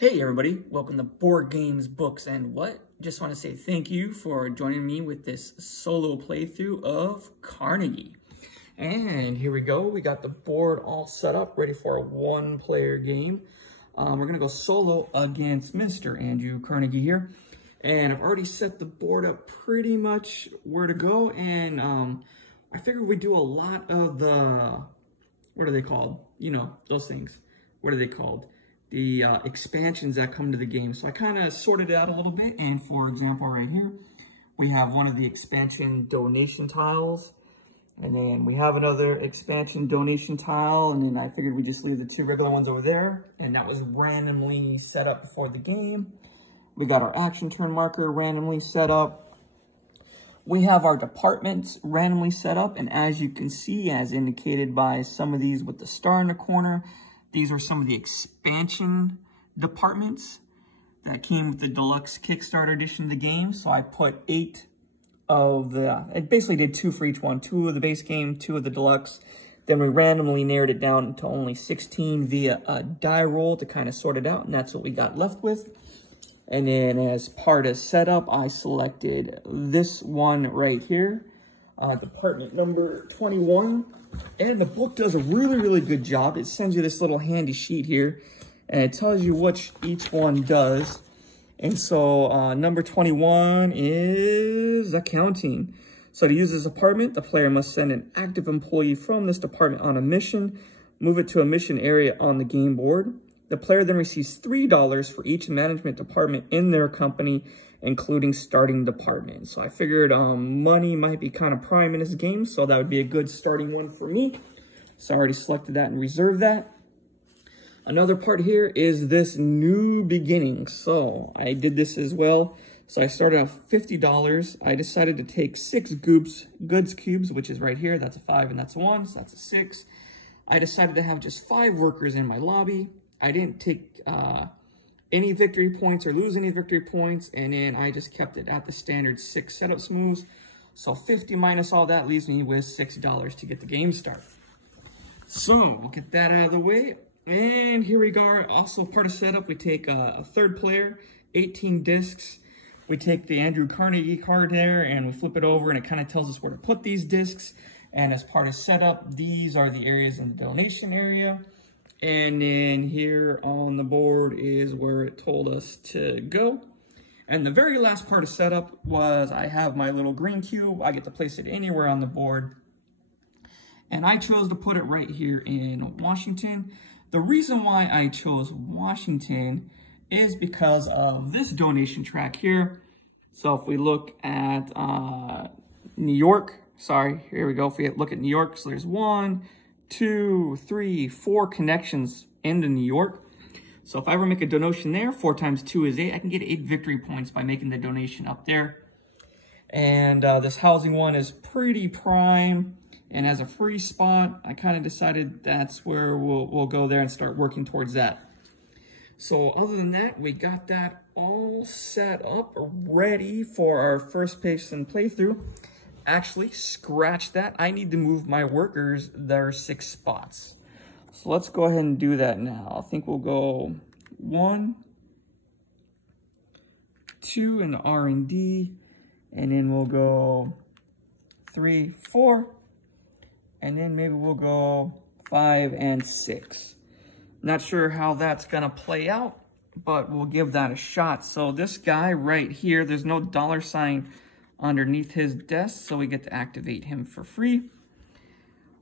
Hey everybody, welcome to Board Games, Books, and What? Just want to say thank you for joining me with this solo playthrough of Carnegie. And here we go, we got the board all set up, ready for a one-player game. We're going to go solo against Mr. Andrew Carnegie here. And I've already set the board up pretty much where to go, and I figured we'd do a lot of the, what are they called? You know, those things. What are they called? The expansions that come to the game. So I kind of sorted it out a little bit. And for example, right here, we have one of the expansion donation tiles. And then we have another expansion donation tile. And then I figured we'd just leave the two regular ones over there. And that was randomly set up before the game. We got our action turn marker randomly set up. We have our departments randomly set up. And as you can see, as indicated by some of these with the star in the corner, these are some of the expansion departments that came with the deluxe Kickstarter edition of the game. So I put 8 of the, I basically did 2 for each one, 2 of the base game, 2 of the deluxe. Then we randomly narrowed it down to only 16 via a die roll to kind of sort it out. And that's what we got left with. And then as part of setup, I selected this one right here, department number 21. And the book does a really good job. It sends you this little handy sheet here, and it tells you what each one does. And so number 21 is accounting. So to use this department, the player must send an active employee from this department on a mission, move it to a mission area on the game board. The player then receives $3 for each management department in their company, including starting department. So I figured money might be kind of prime in this game, so that would be a good starting one for me. So I already selected that and reserved that. Another part here is this new beginning. So I did this as well. So I started off $50. I decided to take 6 goods cubes, which is right here. That's a 5 and that's a 1, so that's a 6. I decided to have just 5 workers in my lobby. I didn't take any victory points or lose any victory points, and then I just kept it at the standard 6 setup moves. So 50 minus all that leaves me with $6 to get the game started. So we'll get that out of the way, and here we go. Also part of setup, we take a third player, 18 discs. We take the Andrew Carnegie card there and we flip it over, and it kind of tells us where to put these discs. And as part of setup, these are the areas in the donation area. And then here on the board is where it told us to go. And the very last part of setup was I have my little green cube. I get to place it anywhere on the board. And I chose to put it right here in Washington. The reason why I chose Washington is because of this donation track here. So if we look at New York, sorry, here we go. If we look at New York, so there's 1, 2, 3, 4 connections into New York. So if I ever make a donation there, 4 times 2 is 8. I can get 8 victory points by making the donation up there. And this housing one is pretty prime. And as a free spot, I kind of decided that's where we'll go there and start working towards that. So other than that, we got that all set up, ready for our first patient playthrough. Actually, scratch that. I need to move my workers their 6 spots. So let's go ahead and do that now. I think we'll go 1, 2 in R&D, and then we'll go 3, 4, and then maybe we'll go 5 and 6. Not sure how that's gonna play out, but we'll give that a shot. So this guy right here, there's no $sign underneath his desk, so we get to activate him for free.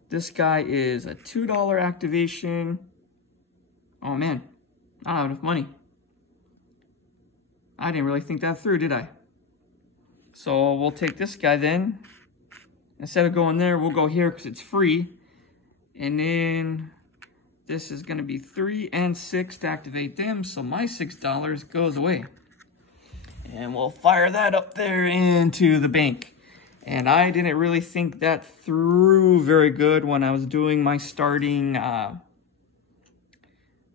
This guy is a $2 activation. Oh man, I don't have enough money. I didn't really think that through, did I? So we'll take this guy then. Instead of going there, we'll go here because it's free. And then this is gonna be 3 and 6 to activate them, so my $6 goes away. And we'll fire that up there into the bank. And I didn't really think that through very good when I was doing my starting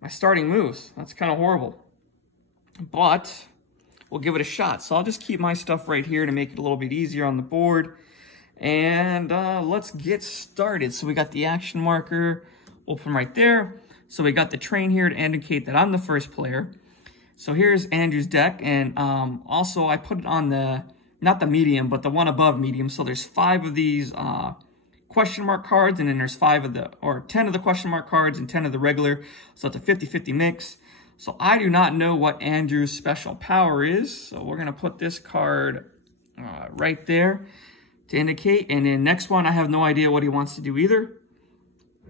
moves. That's kind of horrible. But we'll give it a shot. So I'll just keep my stuff right here to make it a little bit easier on the board. And let's get started. So we got the action marker. We'll put them right there. So we got the train here to indicate that I'm the first player. So here's Andrew's deck, and also I put it on the, not the medium, but the one above medium. So there's 5 of these question mark cards, and then there's 10 of the question mark cards and 10 of the regular. So it's a 50-50 mix. So I do not know what Andrew's special power is. So we're gonna put this card right there to indicate. And then next one, I have no idea what he wants to do either.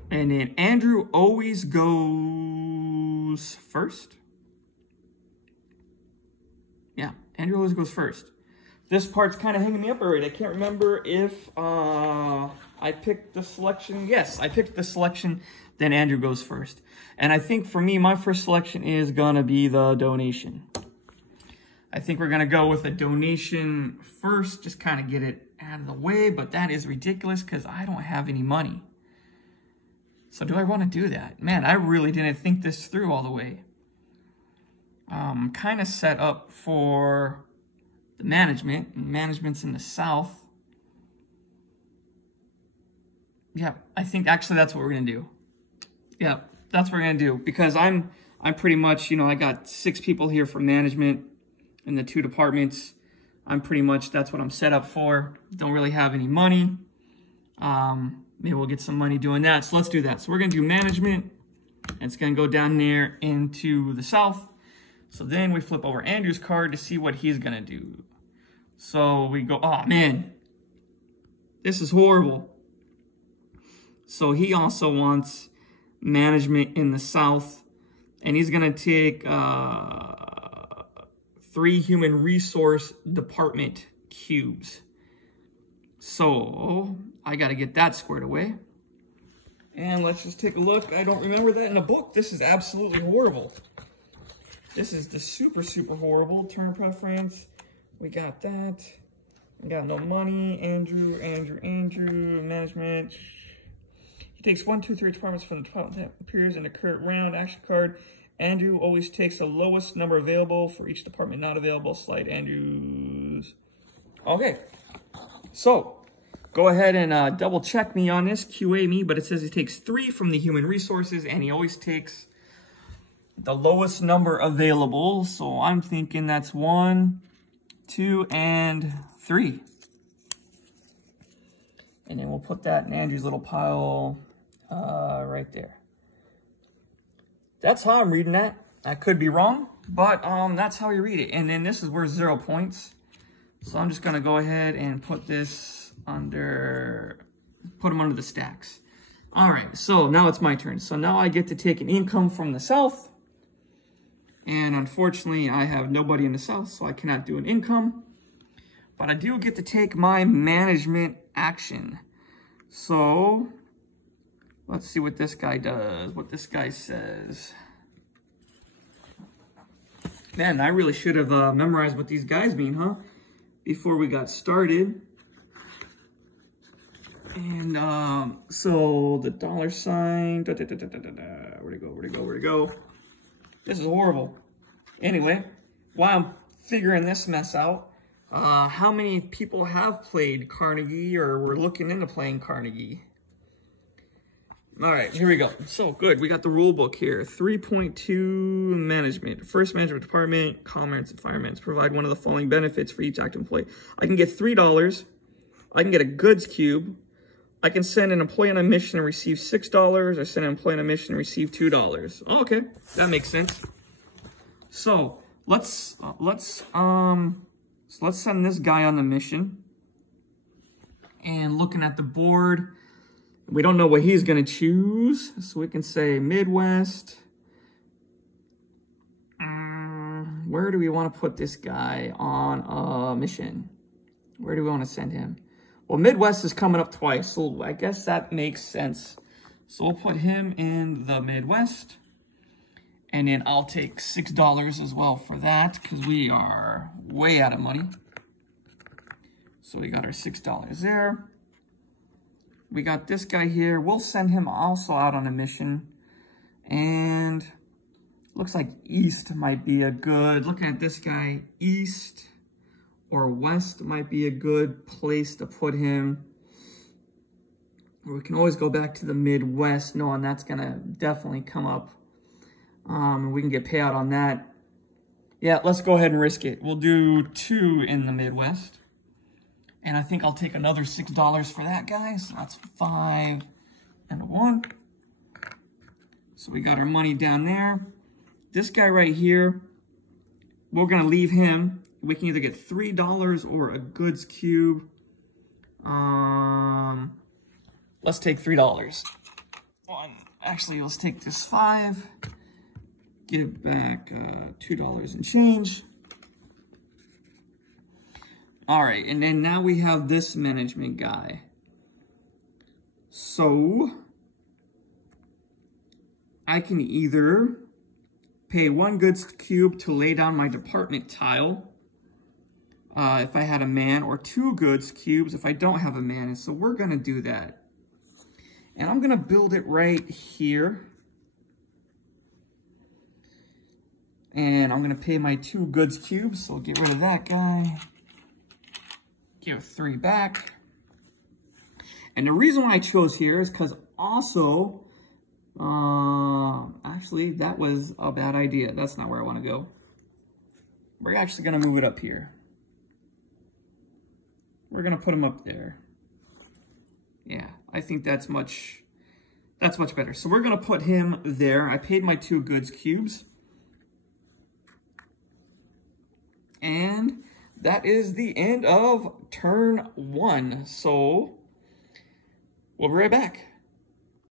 And then Andrew always goes first. Yeah, Andrew always goes first. This part's kind of hanging me up already. I can't remember if I picked the selection. Yes, I picked the selection, then Andrew goes first. And I think for me, my first selection is gonna be the donation. I think we're gonna go with a donation first, just kind of get it out of the way, but that is ridiculous because I don't have any money. So do I want to do that? Man, I really didn't think this through all the way. Kind of set up for the management. Management's in the south. Yeah, I think actually that's what we're gonna do. Yeah, that's what we're gonna do because I'm pretty much, you know, I got 6 people here for management in the 2 departments. I'm pretty much, that's what I'm set up for. Don't really have any money. Maybe we'll get some money doing that. So let's do that. So we're gonna do management, and it's gonna go down there into the south. So then we flip over Andrew's card to see what he's gonna do. So we go, oh man, this is horrible. So he also wants management in the south, and he's gonna take 3 human resource department cubes. So I gotta get that squared away. And let's just take a look. I don't remember that in a book. This is absolutely horrible. This is the super horrible. Turn preference. We got that. We got no money. Andrew. Management. He takes 1, 2, 3 departments from the department that appears in the current round action card. Andrew always takes the lowest number available for each department not available. Slide Andrew's. Okay. So go ahead and double check me on this, QA me, but it says he takes 3 from the human resources and he always takes the lowest number available. So I'm thinking that's 1, 2, and 3. And then we'll put that in Andrew's little pile right there. That's how I'm reading that. I could be wrong, but that's how you read it. And then this is worth 0 points. So I'm just gonna go ahead and put this under, put them under the stacks. All right, so now it's my turn. So now I get to take an income from the south. And unfortunately, I have nobody in the south, so I cannot do an income. But I do get to take my management action. So let's see what this guy does, what this guy says. Man, I really should have memorized what these guys mean, huh? Before we got started. And so the dollar sign, where'd it go? This is horrible. Anyway, while I'm figuring this mess out, how many people have played Carnegie or were looking into playing Carnegie? All right, here we go. So good, we got the rule book here. 3.2 management. First management department, commerce and firemen provide one of the following benefits for each active employee. I can get $3. I can get a goods cube. I can send an employee on a mission and receive $6, or send an employee on a mission and receive $2. Oh, okay, that makes sense. So let's send this guy on the mission. And looking at the board, we don't know what he's gonna choose. So we can say Midwest. Where do we want to put this guy on a mission? Where do we want to send him? Well, Midwest is coming up twice, so I guess that makes sense. So we'll put him in the Midwest. And then I'll take $6 as well for that, because we are way out of money. So we got our $6 there. We got this guy here. We'll send him also out on a mission. And looks like East might be a good, looking at this guy, East or West might be a good place to put him. Or we can always go back to the Midwest, knowing that's gonna definitely come up. We can get payout on that. Yeah, let's go ahead and risk it. We'll do 2 in the Midwest. And I think I'll take another $6 for that guy. So that's 5 and a 1. So we got our money down there. This guy right here, we're gonna leave him. We can either get $3 or a goods cube. Let's take $3. Actually, let's take this 5. Give back $2 and change. All right, and then now we have this management guy. So I can either pay 1 goods cube to lay down my department tile if I had a man, or 2 goods cubes if I don't have a man. And so we're gonna do that. And I'm gonna build it right here. And I'm gonna pay my 2 goods cubes, so I'll get rid of that guy. Give 3 back. And the reason why I chose here is because also, actually that was a bad idea. That's not where I wanna go. We're actually gonna move it up here. We're gonna put him up there. Yeah, I think that's much better. So we're gonna put him there. I paid my 2 goods cubes. And that is the end of turn 1. So we'll be right back.